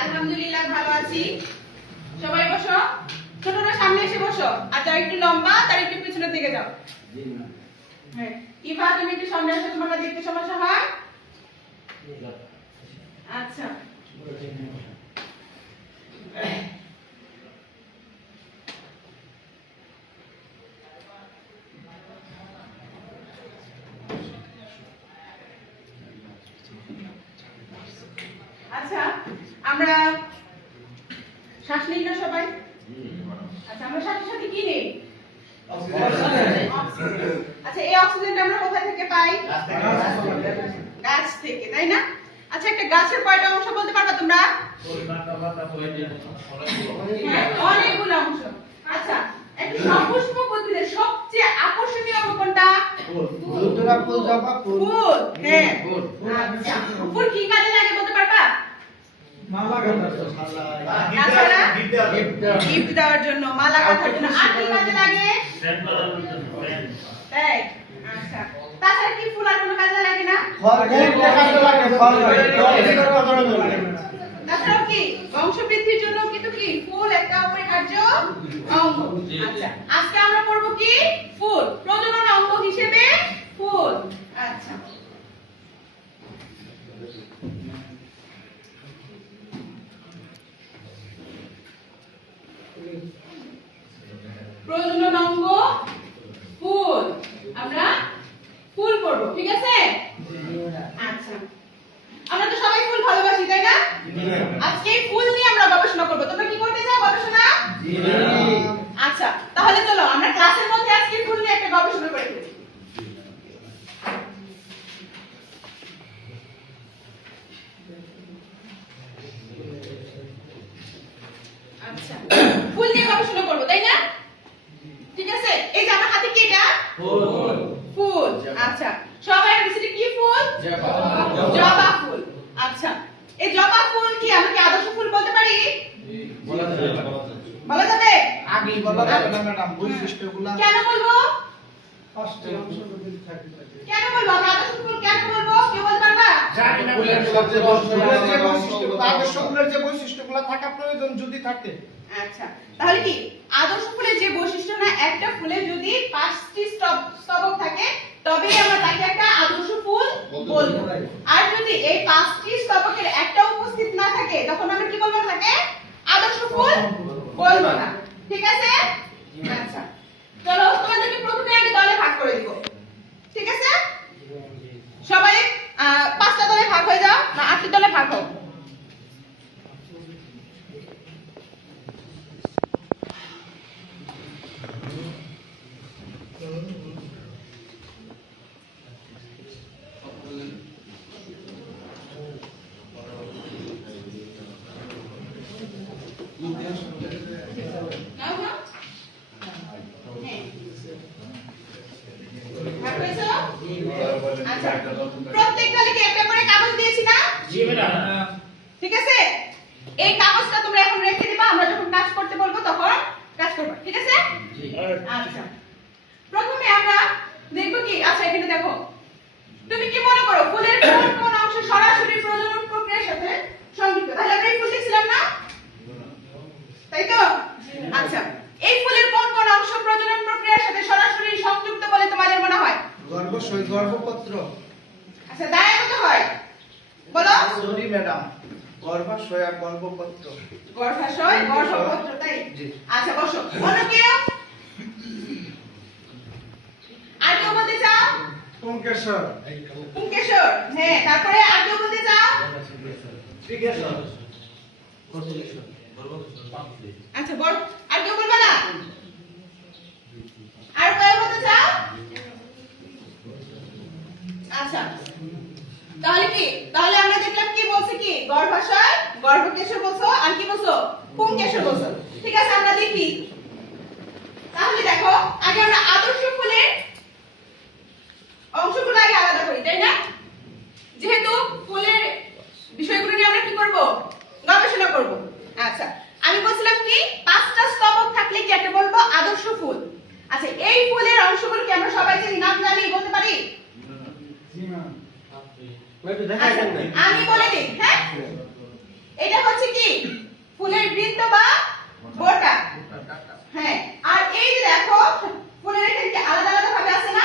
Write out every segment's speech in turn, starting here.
আলহামদুলিল্লাহ ভালো আছি। সবাই বসো। ছোটরা সামনে এসে বসো। আর যারা একটু লম্বা তারা একটু পিছনের দিকে যাও। হ্যাঁ, ইভা তুমি একটু সামনে আসো, তোমার দেখতে সমস্যা হয়? আচ্ছা। আচ্ছা, আমরা শ্বাস নিই না সবাই? আচ্ছা, আমরা শ্বাসের সাথে কি নিই? আচ্ছা, এই অক্সিজেনটা আমরা কোথা থেকে পাই? গাছ থেকে, তাই না? আচ্ছা, একটা গাছের কয়টা অংশ বলতে পারবা তোমরা? অনেকগুলো অংশ। আচ্ছা, একটা সপুষ্পক উদ্ভিদের সবচেয়ে আকর্ষণীয় অঙ্গ কোনটা? ফুল। হ্যাঁ, আচ্ছা, ফুল কি কাজে লাগে বলতে পারবা? গিফট দেওয়ার জন্য, মালা গাঁথার জন্য। আর কি কাজে লাগে? তাই। আচ্ছা, তাছাড়া কি ফুল আর কোনো কাজে লাগে না? তাছাড়া কি বংশবৃদ্ধির জন্য কিন্তু কি ফুল একটা অপরিহার্য অঙ্গ। আচ্ছা, আজকে আমরা পড়ব কি? ফুল। প্রজনন অঙ্গ হিসেবে ফুল। আচ্ছা, প্রজনন অঙ্গ ফুল। আমরা ফুল পড়ব, ঠিক আছে? আচ্ছা, আমরা তো সবাই ফুল ভালোবাসি, তাই না? আজকে ফুল নিয়ে আমরা গবেষণা করব। তোমরা কি করতে চাও গবেষণা? আচ্ছা, তাহলে চলো আমরা ক্লাসের মধ্যে আজকে ফুল নিয়ে একটা গবেষণা করে ফেলি। আচ্ছা, ফুল নিয়ে গবেষণা করব, তাই না? ঠিক আছে, এই যে আমার হাতে কি এটা? ফুল। ফুল। আচ্ছা, সবাই বুঝতে কি ফুল? জবা ফুল। আচ্ছা, এই জবা ফুল কি আমরা কি আদর্শ ফুল বলতে পারি? বলা যাবে? আগে বলা যাবে না ম্যাডাম, বৈশিষ্ট্যগুলো কেন বলবো? কেন বলবো আমরা আদর্শ ফুল কেন বলবো? কেউ বলতে পারবা? জানি না। ফুলের সবচেয়ে বৈশিষ্ট্যগুলো, আদর্শ ফুলের যে বৈশিষ্ট্যগুলো থাকা প্রয়োজন যদি থাকে। আচ্ছা, তাহলে কি আদর্শ ফুলের যে বৈশিষ্ট্য না, একটা ফুলে যদি 5টি স্তবক থাকে তবেই আমরা তাকে একটা আদর্শ ফুল বলবো। আর যদি এই 5টি স্তবকের একটা উপস্থিত না থাকে তখন আমরা কি বলবো তাকে? আদর্শ ফুল বলবো না। ঠিক আছে? আচ্ছা, চলো তোমাদেরকে প্রথমে আগে দলে ভাগ করে দিব। ঠিক আছে? সবাই 5টা দলে ভাগ হয়ে যাও, না 8টি দলে ভাগ হও। প্রত্যেকটা লিখে একটা করে কাগজ দিয়েছি না? জি ম্যাডাম। ঠিক আছে, এই কাগজটা তোমরা এখন রেখে দিবা, আমরা যখন কাজ করতে বলবো তখন কাজ করবে। ঠিক আছে? জি। আচ্ছা, প্রথমে আমরা দেখব কি? আচ্ছা, এখানে দেখো, তুমি কি মনে করো ফুলের কোন কোন অংশ সরাসরি প্রজনন প্রক্রিয়ার সাথে সংযুক্ত? তাহলে আমরা এই ফুল দেখছিলাম না, তাই তো? আচ্ছা, এই ফুলের কোন কোন অংশ প্রজনন প্রক্রিয়ার সাথে সরাসরি সংযুক্ত বলে তোমাদের মনে হয়? গর্ভাশয়, গর্ভপত্র। আচ্ছা, দাঁড়ায় কত হয় বলো? সরি ম্যাডাম, গর্ভাশয় আর গর্ভপত্র। গর্ভাশয়, গর্ভপত্র, তাই? জি। আচ্ছা, বসো। অন্য কেউ? আর কেউ বলতে চাও? পুংকেশর। পুংকেশর। হ্যাঁ, তারপরে আর কেউ বলতে চাও? শ্রীকেশর। আচ্ছা, বল। আর কেউ বলবা না? আর কেউ বলতে চাও? আচ্ছা, তাহলে কি? তাহলে আমরা দেখলাম কি বলছে কি? গর্ভাশয়, গর্ভকেশর বলছো, আর কি বলছো? পুংকেশর বলছো। ঠিক আছে, আমরা দেখি। তাহলে দেখো, আগে আমরা আদর্শ ফুলের আচ্ছা, এই ফুলের অংশগুলো কি আমরা সবাই জানি, নাম জানি, বলতে পারি? আচ্ছা, আমি বলে দিই। হ্যাঁ, এটা হচ্ছে কি ফুলের বৃত্ত বা বোটা। হ্যাঁ, আর এই যে দেখো ফুলের এখানে কি আলাদা আলাদা ভাবে আছে না?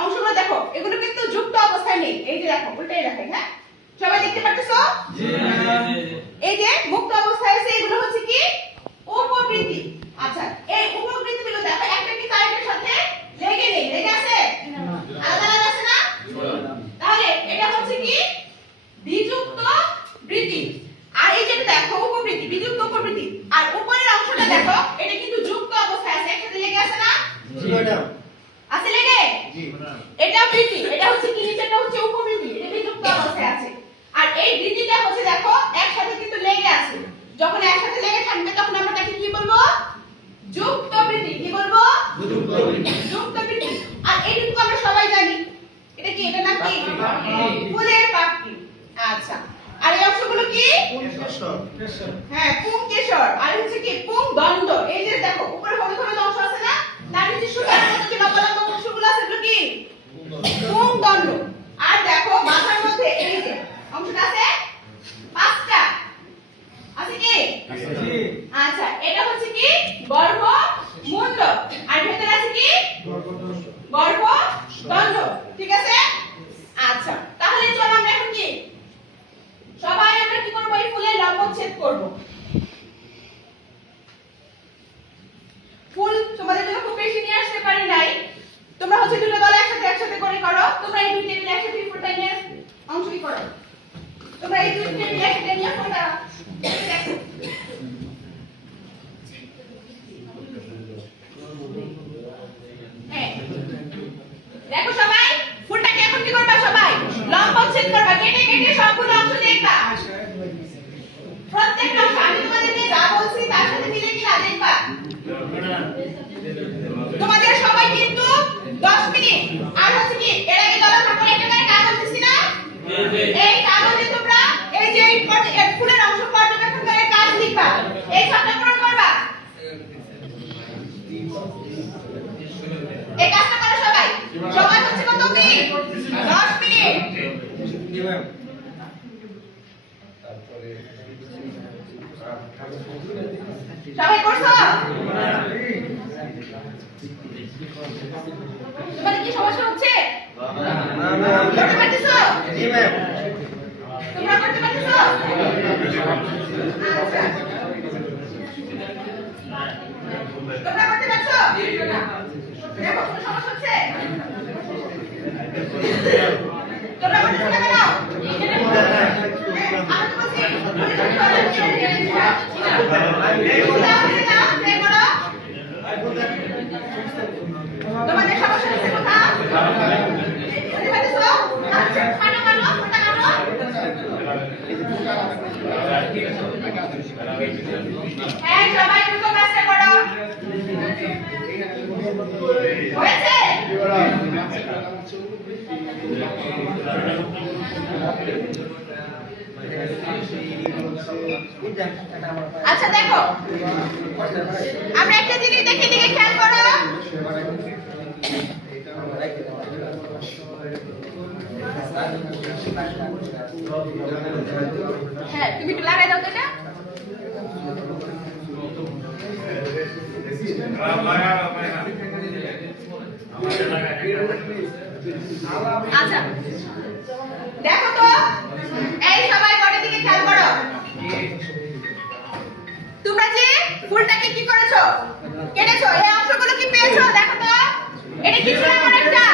অংশগুলো দেখো, এগুলো কিন্তু যুক্ত অবস্থায় নেই। এই যে দেখো, উল্টাই রাখে। হ্যাঁ, সবাই দেখতে পাচ্ছো? এই যে মুক্ত অবস্থায় আছে, এগুলো হচ্ছে কি উপবৃত্তি। আচ্ছা, এই উপবৃত্তিগুলো দেখো একটা কি আরেকটার সাথে লেগে নেই, লেগে আছে? আলাদা আলাদা আছে না? তাহলে এটা হচ্ছে কি বিযুক্ত বৃত্তি। আর এই যেটা দেখো উপবৃত্তি, বিযুক্ত উপবৃত্তি। আর উপরের অংশটা দেখো, এটা কিন্তু যুক্ত অবস্থায় আছে, একসাথে লেগে আছে না? জি ম্যাডাম। আছে লেগে? জি। এটা বৃত্তি, এটা হচ্ছে কি নিচেটা হচ্ছে উপবৃত্তি, এটা বিযুক্ত অবস্থায় আছে। আর এই বৃত্তিটা হচ্ছে দেখো একসাথে কিন্তু লেগে আছে। যখন একসাথে লেগে থাকবে তখন আমরা তাকে কি বলবো? যুক্ত বৃত্তি। কি বলবো? যুক্ত বৃত্তি। আর এইটুকু আমরা সবাই জানি, এটা কি, এটা নাম কি? ফুলের পাপড়ি। আচ্ছা, আর এই অংশগুলো কি? হ্যাঁ, পুংকেশর। আর হচ্ছে কি পুংদণ্ড। এই যে দেখো উপরে হলুদ হলুদ অংশ আছে না, তার নিচে সুতার মতো যে লম্বা লম্বা অংশগুলো আছে, এগুলো কি? পুংদণ্ড। আর দেখো মাথার মধ্যে এই যে অংশটা আছে পাঁচটা, আছে কি? আচ্ছা, এটা হচ্ছে কি গর্ভমুণ্ড। আর ভেতরে আছে কি? গর্ভদণ্ড। ঠিক আছে? আচ্ছা, তাহলে চলো আমরা এখন কি সবাই আমরা কি করব? এই ফুলের লম্বচ্ছেদ করব। ফুল তোমাদের জন্য খুব বেশি নিয়ে আসতে পারি নাই, তোমরা হচ্ছে দুটো দল একসাথে করে করো। তোমরা এই দুই টেবিলে একসাথে ফুলটা নিয়ে অংশ কি করো? তোমরা এই দুই টেবিলে একসাথে নিয়ে ফুলটা দেখো। হ্যাঁ, দেখো সবাই ফুলটাকে এখন কি করবা? সবাই লম্বচ্ছেদ করবা, কেটে কেটে সবগুলো অংশ দেখবা। প্রত্যেকটা অংশ আমি তোমাদেরকে যা বলছি তার সাথে মিলে কিনা দেখবা। তোমাদের সবাই কিন্তু 10 মিনিট। আর হচ্ছে কি এর আগে দলা থাকলে একটা করে কাগজ দিছি না? এই কাগজে তোমরা এই যে এই ফুলের অংশ পর্যবেক্ষণ করে কাজ লিখবা, এই ছকটা পূরণ করবা। এই কাজটা করো সবাই। সময় হচ্ছে কত মিনিট? 10 মিনিট। সবাই করছো? তোমাদের কি সমস্যা হচ্ছে? করতে পারতেছো? জি ম্যাম। তোমরা করতে পারতেছো? আচ্ছা, তোমরা করতে পারছো? দেখো কোনো সমস্যা হচ্ছে? তোমরা করতেছো না কেন? আমি তো বলছি তোমাদের সমস্যা হচ্ছে কোথাও? বুঝতে পারছো? আচ্ছা, কাটো কাটো, ফোঁটা কাটো। হ্যাঁ, সবাই দ্রুত কাজটা করো। হয়েছে? আচ্ছা দেখো, আমরা একটা জিনিস দেখে দিকে খেয়াল করো। হ্যাঁ, তুমি একটু লাগাই দাও তো এটা। আচ্ছা দেখো তো, এই সবাই বড় দিকে খেয়াল করো। তোমরা যে ফুলটাকে কি করেছো? কেটেছো। এই অংশগুলো কি পেয়েছো? দেখো তো, এটা কি ছিল? আমার একটা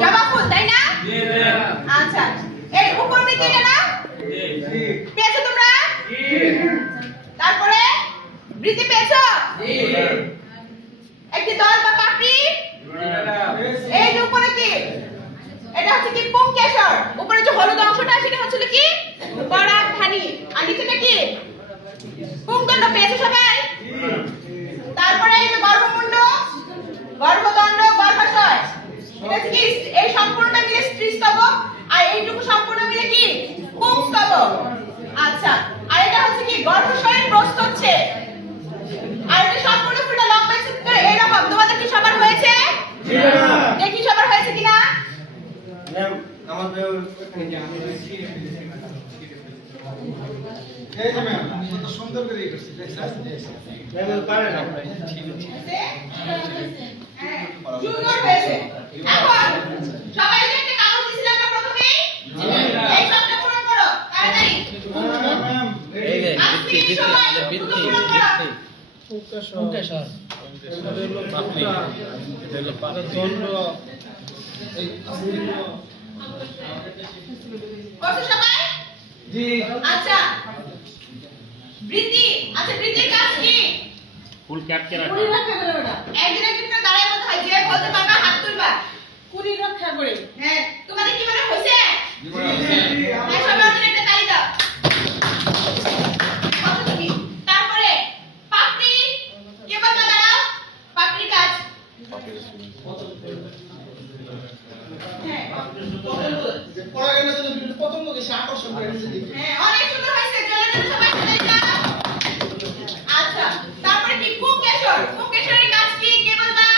জবা ফুল, তাই না? আচ্ছা, এই উপর দিকে না পেয়েছো তোমরা? তারপরে বৃত্তি পেয়েছো? একটি দল বা পাপড়ি? এই যে উপরে কি, এটা হচ্ছে কি পুংকেশর। উপরে যে হলুদ অংশটা সেটা হচ্ছে কি পরাগধানী। আর নিচেটা কি পুংদণ্ড। পেয়েছো সবাই? তারপরে এই যে গর্ভমুণ্ড, গর্ভদণ্ড, গর্ভাশয়। এটা কি এই সম্পূর্ণটা মিলে স্ত্রীস্তবক, আর এইটুকু সম্পূর্ণ মিলে কি পুংস্তবক। আচ্ছা, আর এটা হচ্ছে কি গর্ভাশয়ের প্রস্থচ্ছেদ। আর এটা সম্পূর্ণ ফুলটা লম্বা কত সুন্দর করে ই করছিস পারে না হ্যাঁ সুন্দর হয়েছে। এখন সবাই যে একটা কাগজ দিছিলাম না প্রথমেই, এই সবটা পূরণ করো তাড়াতাড়ি। এই যে আজকে বৃত্তি সময় আমাদের দ্রুত বৃত্তি পূরণ করো। পুঙ্কেশ্বর করছো সবাই? জি আচ্ছা বৃত্তি, আচ্ছা বৃত্তির কাজ কি? ফুল ক্যাপকে রাখা কুড়ি রক্ষা করে ওটা একজনের কিন্তু দাঁড়ায় বলতে হয়, যে বলতে পারবা হাত তুলবা। কুড়ি রক্ষা করে, হ্যাঁ তোমাদের কি মনে হয়েছে? হ্যাঁ সবাই ওদের একটা তালি দাও। কত তুমি? তারপরে পাপড়ি, কে বলবা দাঁড়াও? পাপড়ির কাজ হ্যাঁ পড়া গেলে তো পতঙ্গকে সে আকর্ষণ করে নিচে দিকে হ্যাঁ অনেক সুন্দর হয়েছে। জোরে জোরে সবাই তালি দাও। আচ্ছা তারপরে কি পুঙ্কেশ্বর, পুঙ্কেশ্বরের কাজ কি কে বলবা?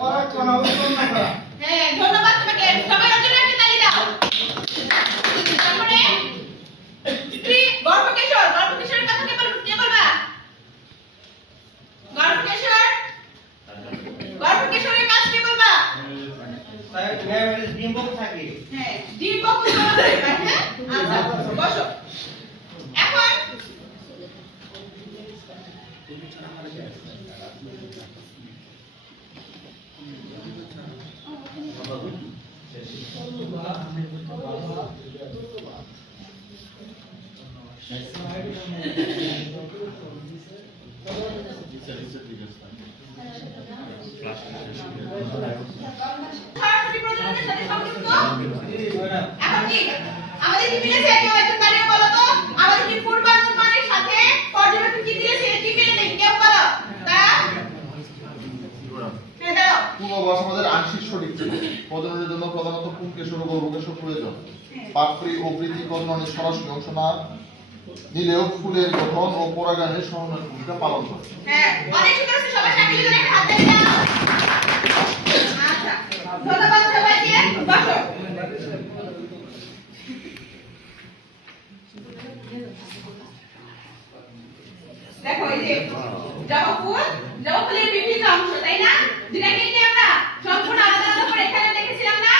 পড়াশোনা উৎপন্ন করা হ্যাঁ ধন্যবাদ তোমাকে, সবাই ওর জন্য একটা তালি দাও। তারপরে স্ত্রী গর্ভকেশর, গর্ভকেশরের কথা কে বলবা? গর্ভকেশর, গর্ভকেশরের কাজ কে বলবা? ডিম্বক থাকে হ্যাঁ ডিম্বক উৎপন্ন করে, হ্যাঁ আচ্ছা বসো। এখন সরাসরি প্রজননের সাথে সংযুক্ত। এখন কি আমাদের কি মিলেছে? কেউ একজন দাঁড়িয়ে বলো তো, আমাদের কি পূর্বানুমানের সাথে পর্যবেক্ষণ কি দিয়েছে? কি মিলে নেই কেউ বলো। হ্যাঁ দাঁড়াও। পূর্বাভাস আমাদের আংশিক সঠিক ছিল। প্রজননের জন্য প্রধানত পুঙ্কেশ্বর ও গর্ভকেশর প্রয়োজন। পাপড়ি ও বৃত্তি প্রজননে সরাসরি অংশ না নিলেও ফুলের গঠন ও পরাগায়নের সহায়ক ভূমিকা পালন করে। হ্যাঁ অনেক সুন্দর হচ্ছে, সবাই সামনে জন্য একটা হাত তালি দাও। আচ্ছা ধন্যবাদ সবাইকে, বসো। দেখো এই যে জবা ফুলের বিভিন্ন অংশ, তাই না? যেটা কিন্তু আমরা সম্পূর্ণ আলাদা আলাদা করে এখানে দেখেছিলাম না?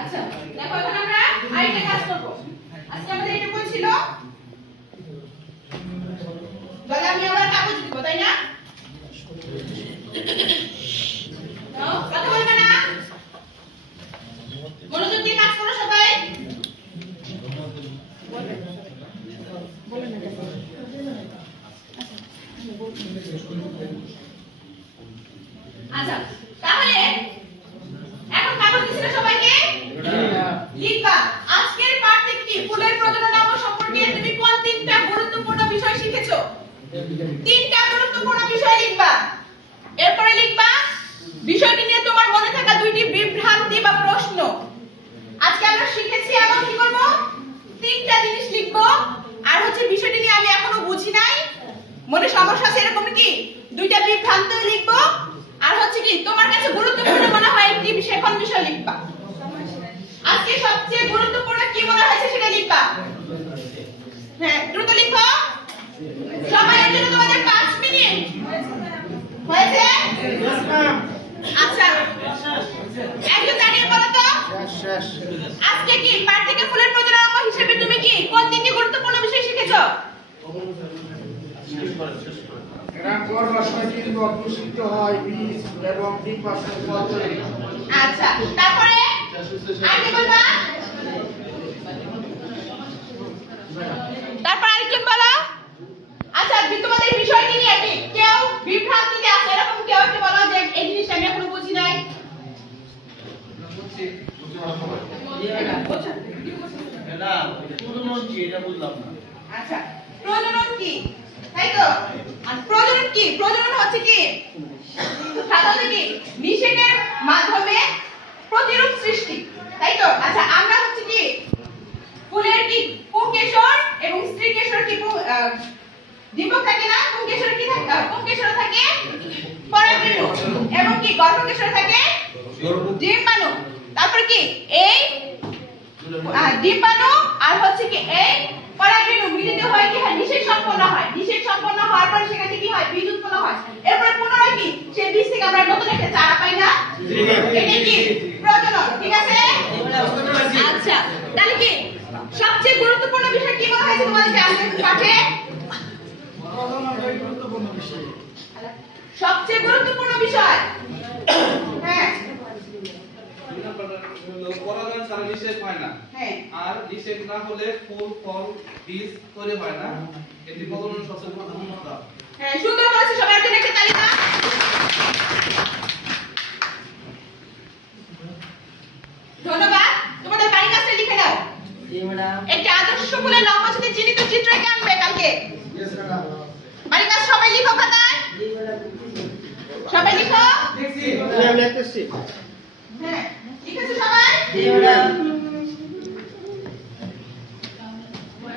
আচ্ছা দেখো এখন আমরা আরেকটা কাজ করব। আজকে আমাদের এটা কোন ছিল? বলে আমি আবার কাগজ দিব, তাই না? নাও, কথা বলবে না? মনোযোগ দিয়ে কাজ করো সবাই। আচ্ছা তাহলে এখন কাগজ দিছিল সবাইকে লিখবা। আজকের পাঠ থেকে কি ফুলের প্রজনন অঙ্গ সম্পর্কে তুমি কোন তিনটা গুরুত্বপূর্ণ বিষয় শিখেছো? তিনটা গুরুত্বপূর্ণ বিষয় লিখবা। এরপরে লিখবা বিষয়টি নিয়ে তোমার মনে থাকা দুইটি বিভ্রান্তি বা প্রশ্ন। আজকে আমরা শিখেছি এবং কি করব? তিনটা জিনিস লিখবো। আর হচ্ছে বিষয়টি নিয়ে আমি এখনো বুঝি নাই, মনে সমস্যা আছে এরকম কি দুইটা বিভ্রান্তি লিখবো। আর হচ্ছে কি তোমার কাছে গুরুত্বপূর্ণ মনে হয় একটি বিষয়, কোন বিষয় লিখবা? আজকে সবচেয়ে গুরুত্বপূর্ণ কি মনে হয়েছে সেটা লিখবা। হ্যাঁ দ্রুত লিখো। সময়ের জন্য তোমাদের 5 মিনিট হয়েছে। আচ্ছা একজন দাঁড়িয়ে বলো তো, আজকে কি পাঠ থেকে ফুলের প্রজনন অঙ্গ হিসেবে তুমি কি কোন তিনটি গুরুত্বপূর্ণ বিষয় শিখেছো? এরা গর্ভাশয় কিন্তু অগ্রসিত হয় বীজ এবং ডিম্বাশয় তৈরি। আচ্ছা তারপরে আর কি বলবা? তারপর আরেকজন বলো। আচ্ছা তোমাদের বিষয়টি নিয়ে কি কেউ বিভ্রান্তিতে আছে? এরকম কেউ একটু বলো যে এই জিনিসটা আমি এখনো বুঝি নাই। আচ্ছা প্রজনন কি, তাই তো? আর প্রজনন কি? প্রজনন হচ্ছে কি সাধারণত কি নিষেকের মাধ্যমে প্রতিরূপ সৃষ্টি, তাই তো? আচ্ছা আমরা হচ্ছে কি ফুলের কি পুংকেশর এবং স্ত্রীকেশর কি ডিম্বক থাকে না? পুংকেশর কি থাকে? পুংকেশর থাকে পরাগরেণু এবং কি গর্ভকেশর থাকে ডিম্বাণু। তারপর কি এই ডিম্বাণু আর হচ্ছে কি এই পরাগরেণু মিলিত হয় কি হয়? নিষেক সম্পন্ন হয়। নিষেক সম্পন্ন হওয়ার পর সেখান থেকে কি হয়? বীজ উৎপন্ন হয়। এরপরে পুনরায় কি সেই বীজ থেকে আমরা নতুন একটা চারা পাই না? এটা কি প্রজনন, ঠিক আছে? আচ্ছা, তাহলে কি সবচেয়ে গুরুত্বপূর্ণ বিষয় কি মনে হয়েছে তোমাদেরকে আজকের পাঠে? সবচেয়ে গুরুত্বপূর্ণ বিষয় হ্যাঁ পরাগায়ন ছাড়া নিষেক হয় না, হ্যাঁ আর নিষেক না হলে ফুল ফল বীজ তৈরি হয় না। এটি প্রজনন সবচেয়ে গুরুত্বপূর্ণ ধাপ। হ্যাঁ, সুন্দর বলেছে। সবার জন্য একটা তালি দাও। ধন্যবাদ। তোমাদের বাড়ি কাজটা লিখে নাও। একটি আদর্শ ফুলের লম্বা সাথে চিহ্নিত চিত্র এঁকে আনবে কালকে। বাড়ি কাজ সবাই লিখো খাতায়। সবাই লিখো। হ্যাঁ, লিখেছো সবাই?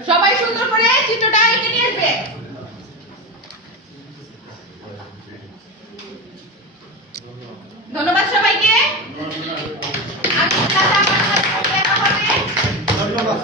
সবাই সুন্দর করে চিত্রটা এঁকে নিয়ে আসবে। ধন্যবাদ সবাইকে। আমি দেখা হবে। ধন্যবাদ।